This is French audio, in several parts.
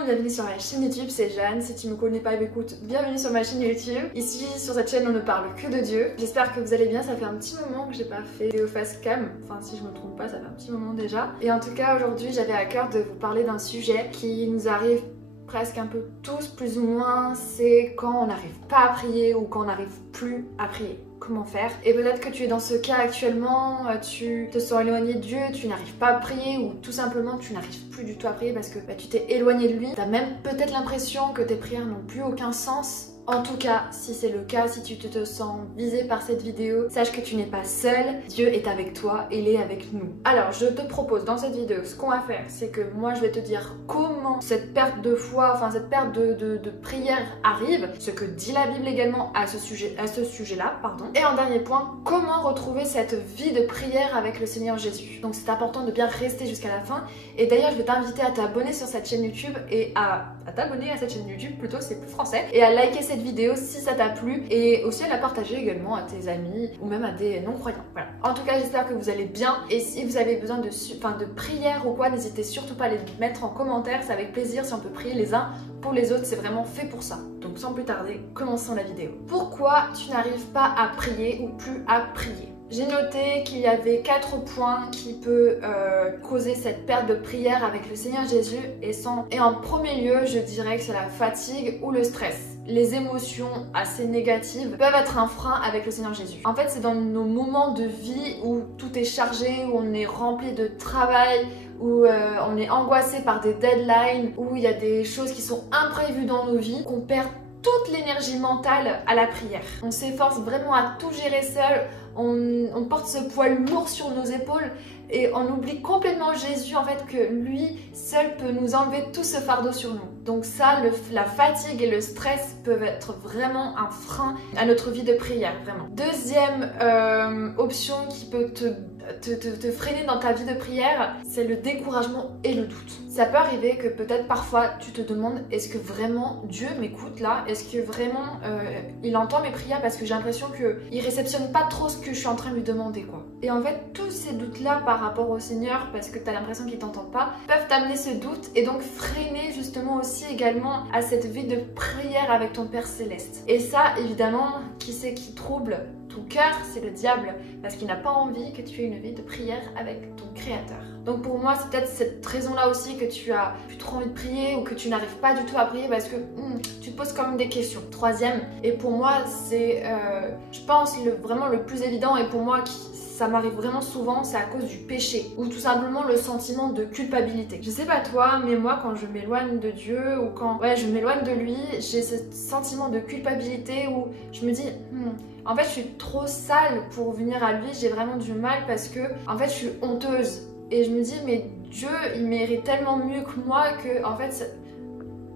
monde, bienvenue sur ma chaîne YouTube, c'est Jeanne. Si tu me connais pas, écoute, bienvenue sur ma chaîne YouTube. Ici, sur cette chaîne, on ne parle que de Dieu. J'espère que vous allez bien, ça fait un petit moment que j'ai pas fait vidéo face cam. Enfin, si je me trompe pas, ça fait un petit moment déjà. Et en tout cas, aujourd'hui, j'avais à cœur de vous parler d'un sujet qui nous arrive presque un peu tous, plus ou moins. C'est quand on n'arrive pas à prier ou quand on n'arrive plus à prier. Comment faire? Et peut-être que tu es dans ce cas actuellement, tu te sens éloigné de Dieu, tu n'arrives pas à prier ou tout simplement tu n'arrives plus du tout à prier parce que tu t'es éloigné de lui. Tu as même peut-être l'impression que tes prières n'ont plus aucun sens. En tout cas, si c'est le cas, si tu te sens visé par cette vidéo, sache que tu n'es pas seul, Dieu est avec toi, il est avec nous. Alors, je te propose dans cette vidéo, ce qu'on va faire, c'est que moi je vais te dire comment cette perte de foi, enfin cette perte de prière arrive, ce que dit la Bible également à ce sujet-là, pardon. Et en dernier point, comment retrouver cette vie de prière avec le Seigneur Jésus. Donc c'est important de bien rester jusqu'à la fin. Et d'ailleurs, je vais t'inviter à t'abonner sur cette chaîne YouTube et à t'abonner à cette chaîne YouTube, plutôt c'est plus français, et à liker cette vidéo si ça t'a plu et aussi à la partager également à tes amis ou même à des non-croyants. Voilà. En tout cas, j'espère que vous allez bien et si vous avez besoin de prière ou quoi, n'hésitez surtout pas à les mettre en commentaire, c'est avec plaisir si on peut prier les uns pour les autres, c'est vraiment fait pour ça. Donc sans plus tarder, commençons la vidéo. Pourquoi tu n'arrives pas à prier ou plus à prier? J'ai noté qu'il y avait 4 points qui peuvent causer cette perte de prière avec le Seigneur Jésus et en premier lieu, je dirais que c'est la fatigue ou le stress. Les émotions assez négatives peuvent être un frein avec le Seigneur Jésus. En fait, c'est dans nos moments de vie où tout est chargé, où on est rempli de travail, où on est angoissé par des deadlines, où il y a des choses qui sont imprévues dans nos vies, qu'on perd toute l'énergie mentale à la prière. On s'efforce vraiment à tout gérer seul, on porte ce poids lourd sur nos épaules et on oublie complètement Jésus, en fait, que lui seul peut nous enlever tout ce fardeau sur nous. Donc ça, la fatigue et le stress peuvent être vraiment un frein à notre vie de prière, vraiment. Deuxième option qui peut te freiner dans ta vie de prière, c'est le découragement et le doute. Ça peut arriver que peut-être parfois tu te demandes, est-ce que vraiment Dieu m'écoute là? Est-ce que vraiment il entend mes prières? Parce que j'ai l'impression qu'il réceptionne pas trop ce que je suis en train de lui demander, quoi. Et en fait, tous ces doutes-là par rapport au Seigneur, parce que tu as l'impression qu'il t'entend pas, peuvent t'amener ce doute et donc freiner justement aussi également à cette vie de prière avec ton Père Céleste. Et ça, évidemment, qui c'est qui trouble ton cœur? C'est le diable, parce qu'il n'a pas envie que tu aies une vie de prière avec ton Créateur. Donc pour moi, c'est peut-être cette raison-là aussi que tu as plus trop envie de prier ou que tu n'arrives pas du tout à prier parce que tu te poses quand même des questions. Troisième, et pour moi, c'est, je pense, vraiment le plus évident et pour moi ça m'arrive vraiment souvent, c'est à cause du péché ou tout simplement le sentiment de culpabilité. Je sais pas toi, mais moi quand je m'éloigne de Dieu ou quand je m'éloigne de lui, j'ai ce sentiment de culpabilité où je me dis en fait je suis trop sale pour venir à lui, j'ai vraiment du mal parce que en fait je suis honteuse et je me dis mais Dieu il mérite tellement mieux que moi que en fait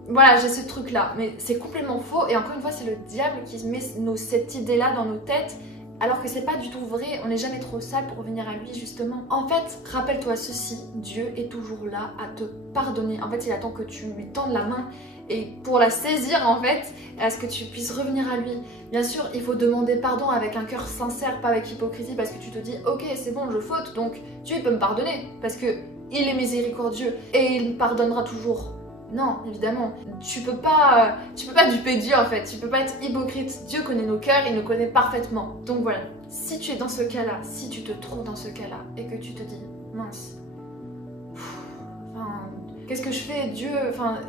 voilà, j'ai ce truc là, mais c'est complètement faux et encore une fois c'est le diable qui met cette idée là dans nos têtes. Alors que c'est pas du tout vrai, on n'est jamais trop sale pour venir à lui justement. En fait, rappelle-toi ceci, Dieu est toujours là à te pardonner. En fait, il attend que tu lui tendes la main et pour la saisir en fait, à ce que tu puisses revenir à lui. Bien sûr, il faut demander pardon avec un cœur sincère, pas avec hypocrisie parce que tu te dis ok c'est bon je faute donc Dieu peut me pardonner parce que il est miséricordieux et il me pardonnera toujours. Non, évidemment, tu peux pas duper Dieu en fait, tu peux pas être hypocrite. Dieu connaît nos cœurs, il nous connaît parfaitement. Donc voilà, si tu es dans ce cas-là, si tu te trouves dans ce cas-là et que tu te dis, mince, qu'est-ce que je fais Dieu,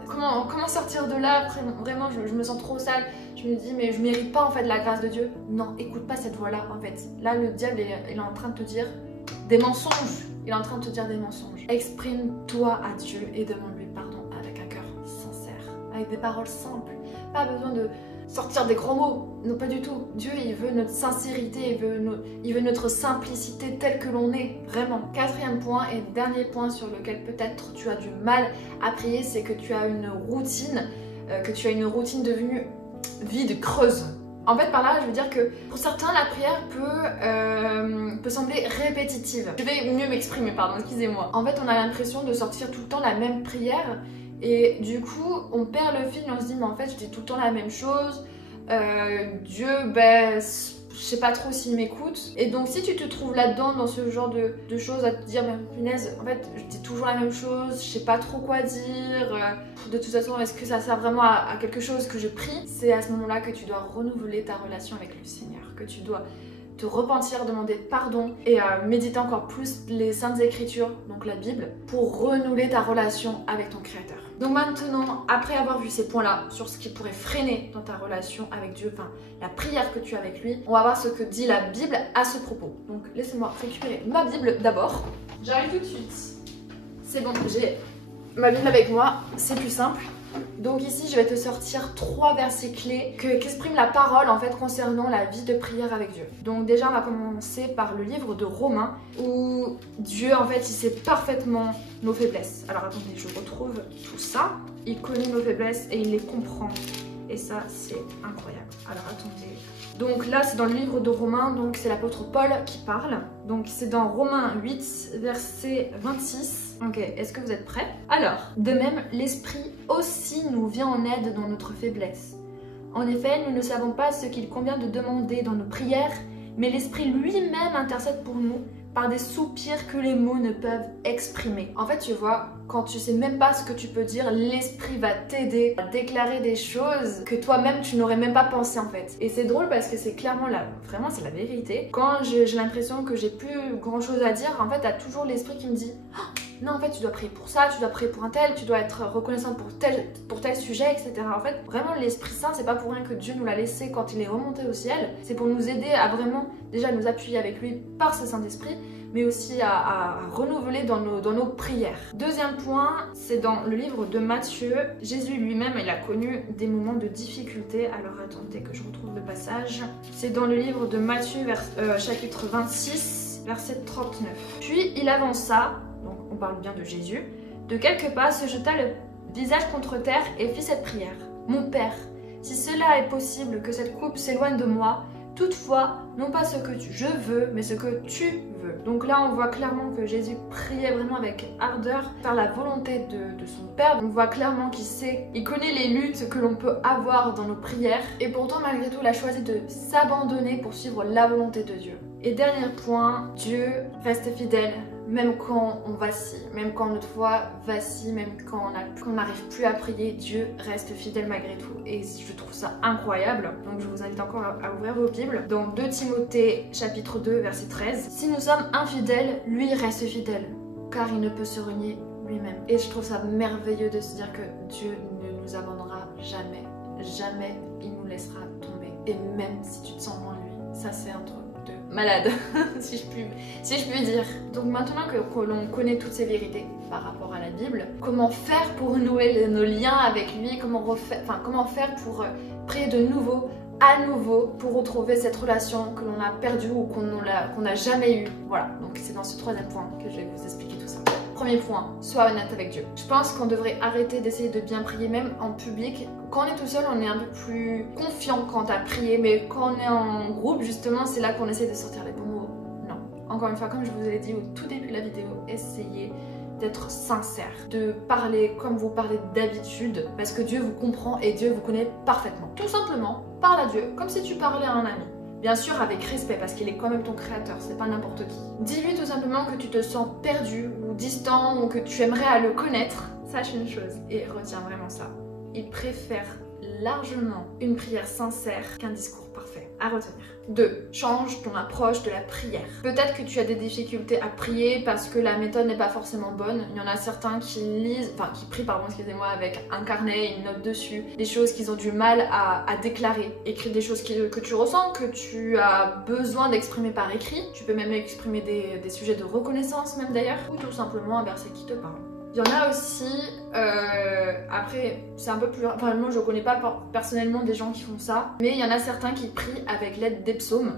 comment sortir de là? Vraiment, je me sens trop sale, je me dis, mais je mérite pas en fait la grâce de Dieu. Non, écoute pas cette voix-là en fait. Là, le diable il est en train de te dire des mensonges, il est en train de te dire des mensonges. Exprime-toi à Dieu et demande-lui pardon. Avec des paroles simples, pas besoin de sortir des grands mots, non pas du tout. Dieu il veut notre sincérité, il veut notre simplicité telle que l'on est, vraiment. Quatrième point et dernier point sur lequel peut-être tu as du mal à prier, c'est que tu as une routine, devenue vide, creuse. En fait par là je veux dire que pour certains la prière peut sembler répétitive. Je vais mieux m'exprimer, pardon, excusez-moi. En fait on a l'impression de sortir tout le temps la même prière. Et du coup, on perd le fil et on se dit mais en fait je dis tout le temps la même chose. Dieu, je sais pas trop s'il m'écoute. Et donc si tu te trouves là-dedans, dans ce genre de choses, à te dire mais punaise, en fait je dis toujours la même chose, je sais pas trop quoi dire, de toute façon est-ce que ça sert vraiment à quelque chose que je prie? C'est à ce moment-là que tu dois renouveler ta relation avec le Seigneur, que tu dois te repentir, demander pardon et méditer encore plus les Saintes Écritures, donc la Bible, pour renouveler ta relation avec ton Créateur. Donc maintenant, après avoir vu ces points-là, sur ce qui pourrait freiner dans ta relation avec Dieu, enfin la prière que tu as avec lui, on va voir ce que dit la Bible à ce propos. Donc laissez-moi récupérer ma Bible d'abord. J'arrive tout de suite. C'est bon, j'ai ma Bible avec moi, c'est plus simple. Donc ici je vais te sortir 3 versets clés qu'exprime la parole en fait concernant la vie de prière avec Dieu. Donc déjà on va commencer par le livre de Romains où Dieu en fait il sait parfaitement nos faiblesses. Alors attendez, je retrouve tout ça. Il connaît nos faiblesses et il les comprend. Et ça c'est incroyable. Alors attendez. Donc là c'est dans le livre de Romains, donc c'est l'apôtre Paul qui parle. Donc c'est dans Romains 8 verset 26. Ok, est-ce que vous êtes prêts? Alors, de même, l'Esprit aussi nous vient en aide dans notre faiblesse. En effet, nous ne savons pas ce qu'il convient de demander dans nos prières, mais l'Esprit lui-même intercède pour nous par des soupirs que les mots ne peuvent exprimer. En fait, tu vois, quand tu sais même pas ce que tu peux dire, l'Esprit va t'aider à déclarer des choses que toi-même tu n'aurais même pas pensé en fait. Et c'est drôle parce que c'est clairement là, vraiment c'est la vérité. Quand j'ai l'impression que j'ai plus grand chose à dire, en fait, t'as toujours l'Esprit qui me dit oh, non, en fait, tu dois prier pour ça, tu dois prier pour un tel, tu dois être reconnaissant pour tel sujet, etc. En fait, vraiment, l'Esprit Saint, c'est pas pour rien que Dieu nous l'a laissé quand il est remonté au ciel. C'est pour nous aider à vraiment, déjà, nous appuyer avec lui par ce Saint-Esprit, mais aussi à renouveler dans nos prières. Deuxième point, c'est dans le livre de Matthieu. Jésus lui-même, il a connu des moments de difficulté. Alors, attendez que je retrouve le passage. C'est dans le livre de Matthieu, chapitre 26, verset 39. Puis, il avança, donc on parle bien de Jésus, de quelques pas, se jeta le visage contre terre et fit cette prière. Mon Père, si cela est possible que cette coupe s'éloigne de moi, toutefois, non pas ce que je veux, mais ce que tu veux. Donc là, on voit clairement que Jésus priait vraiment avec ardeur, faire la volonté de son Père. On voit clairement qu'il sait, il connaît les luttes que l'on peut avoir dans nos prières. Et pourtant, malgré tout, il a choisi de s'abandonner pour suivre la volonté de Dieu. Et dernier point, Dieu reste fidèle. Même quand on vacille, même quand notre foi vacille, même quand on n'arrive plus à prier, Dieu reste fidèle malgré tout. Et je trouve ça incroyable. Donc je vous invite encore à ouvrir vos Bibles. Dans 2 Timothée chapitre 2 verset 13. Si nous sommes infidèles, lui reste fidèle, car il ne peut se renier lui-même. Et je trouve ça merveilleux de se dire que Dieu ne nous abandonnera jamais. Jamais il nous laissera tomber. Et même si tu te sens loin de lui, ça c'est un truc malade, si je puis dire. Donc maintenant que l'on connaît toutes ces vérités par rapport à la Bible, comment faire pour renouer nos liens avec lui, comment faire pour prier de nouveau, à nouveau, pour retrouver cette relation que l'on a perdue ou qu'on n'a jamais eue. Voilà, donc c'est dans ce 3e point que je vais vous expliquer tout ça. Premier point, sois honnête avec Dieu. Je pense qu'on devrait arrêter d'essayer de bien prier, même en public. Quand on est tout seul, on est un peu plus confiant quant à prier, mais quand on est en groupe, justement, c'est là qu'on essaie de sortir les bons mots. Non. Encore une fois, comme je vous l'ai dit au tout début de la vidéo, essayez d'être sincère, de parler comme vous parlez d'habitude, parce que Dieu vous comprend et Dieu vous connaît parfaitement. Tout simplement, parle à Dieu comme si tu parlais à un ami. Bien sûr avec respect parce qu'il est quand même ton créateur, c'est pas n'importe qui. Dis-lui tout simplement que tu te sens perdu ou distant ou que tu aimerais le connaître. Sache une chose et retiens vraiment ça. Il préfère largement une prière sincère qu'un discours parfait. À retenir. 2. Change ton approche de la prière. Peut-être que tu as des difficultés à prier parce que la méthode n'est pas forcément bonne. Il y en a certains qui prient avec un carnet, une note dessus, des choses qu'ils ont du mal à déclarer. Écrire des choses que tu ressens, que tu as besoin d'exprimer par écrit. Tu peux même exprimer des sujets de reconnaissance même d'ailleurs, ou tout simplement un verset qui te parle. Il y en a aussi, après c'est un peu plus... Enfin moi je connais pas personnellement des gens qui font ça, mais il y en a certains qui prient avec l'aide des psaumes.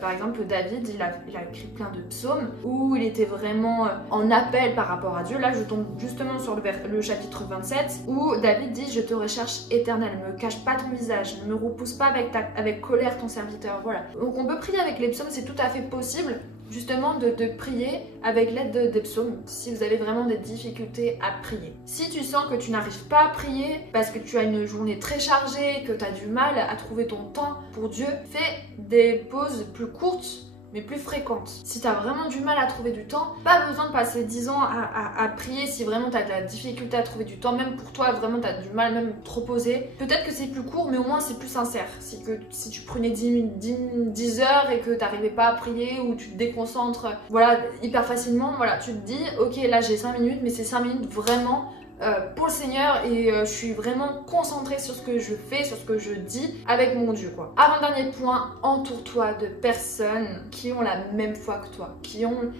Par exemple David, il a écrit plein de psaumes où il était vraiment en appel par rapport à Dieu. Là je tombe justement sur le chapitre 27 où David dit « Je te recherche éternel, ne me cache pas ton visage, ne me repousse pas avec colère ton serviteur. » Voilà. Donc on peut prier avec les psaumes, c'est tout à fait possible. justement de prier avec l'aide des psaumes si vous avez vraiment des difficultés à prier. Si tu sens que tu n'arrives pas à prier parce que tu as une journée très chargée, que tu as du mal à trouver ton temps pour Dieu, fais des pauses plus courtes mais plus fréquentes. Si tu as vraiment du mal à trouver du temps, pas besoin de passer 10 ans à prier si vraiment tu as de la difficulté à trouver du temps, même pour toi, vraiment tu as du mal même te reposer. Peut-être que c'est plus court, mais au moins c'est plus sincère. Si tu prenais 10 heures et que tu n'arrivais pas à prier ou tu te déconcentres voilà, hyper facilement, voilà, tu te dis, ok, là j'ai 5 minutes, mais c'est 5 minutes vraiment pour le Seigneur et je suis vraiment concentrée sur ce que je fais, sur ce que je dis avec mon Dieu quoi. Avant-dernier point, entoure-toi de personnes qui ont la même foi que toi, qui ont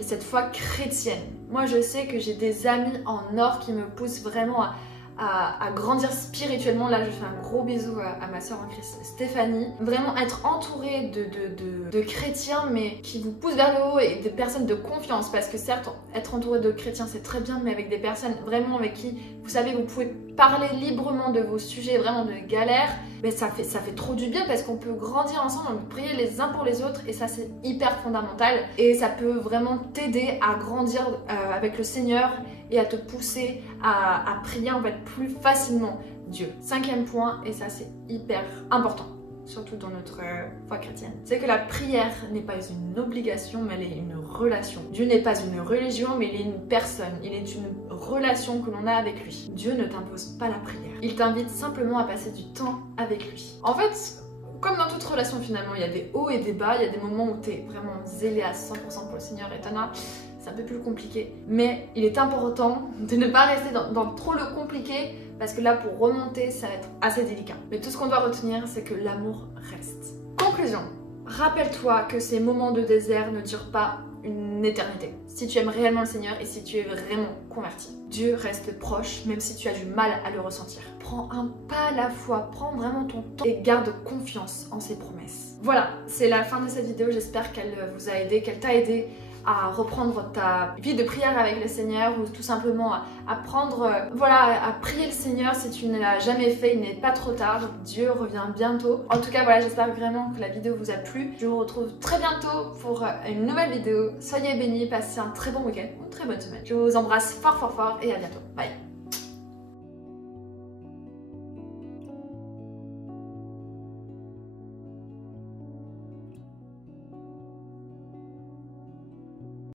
cette foi chrétienne. Moi je sais que j'ai des amis en or qui me poussent vraiment à grandir spirituellement. Là je fais un gros bisou à ma soeur en Christ Stéphanie. Vraiment être entouré de chrétiens mais qui vous poussent vers le haut et des personnes de confiance, parce que certes être entouré de chrétiens c'est très bien, mais avec des personnes vraiment avec qui vous savez vous pouvez parler librement de vos sujets vraiment de galère, mais ça fait trop du bien parce qu'on peut grandir ensemble, on peut prier les uns pour les autres et ça c'est hyper fondamental et ça peut vraiment t'aider à grandir avec le Seigneur et à te pousser à prier en fait plus facilement Dieu. 5e point, et ça c'est hyper important, surtout dans notre foi chrétienne, c'est que la prière n'est pas une obligation mais elle est une relation. Dieu n'est pas une religion mais il est une personne, il est une relation que l'on a avec lui. Dieu ne t'impose pas la prière, il t'invite simplement à passer du temps avec lui. En fait, comme dans toute relation finalement, il y a des hauts et des bas, il y a des moments où tu es vraiment zélé à 100% pour le Seigneur et t'en as, c'est un peu plus compliqué. Mais il est important de ne pas rester dans trop le compliqué parce que là pour remonter ça va être assez délicat. Mais tout ce qu'on doit retenir c'est que l'amour reste. Conclusion, rappelle-toi que ces moments de désert ne durent pas une éternité. Si tu aimes réellement le Seigneur et si tu es vraiment converti, Dieu reste proche même si tu as du mal à le ressentir. Prends un pas à la fois, prends vraiment ton temps et garde confiance en ses promesses. Voilà, c'est la fin de cette vidéo, j'espère qu'elle vous a aidé, qu'elle t'a aidé à reprendre ta vie de prière avec le Seigneur ou tout simplement à prier le Seigneur si tu ne l'as jamais fait, il n'est pas trop tard, Dieu revient bientôt. En tout cas voilà, j'espère vraiment que la vidéo vous a plu. Je vous retrouve très bientôt pour une nouvelle vidéo. Soyez bénis, passez un très bon week-end, une très bonne semaine. Je vous embrasse fort fort fort et à bientôt. Bye.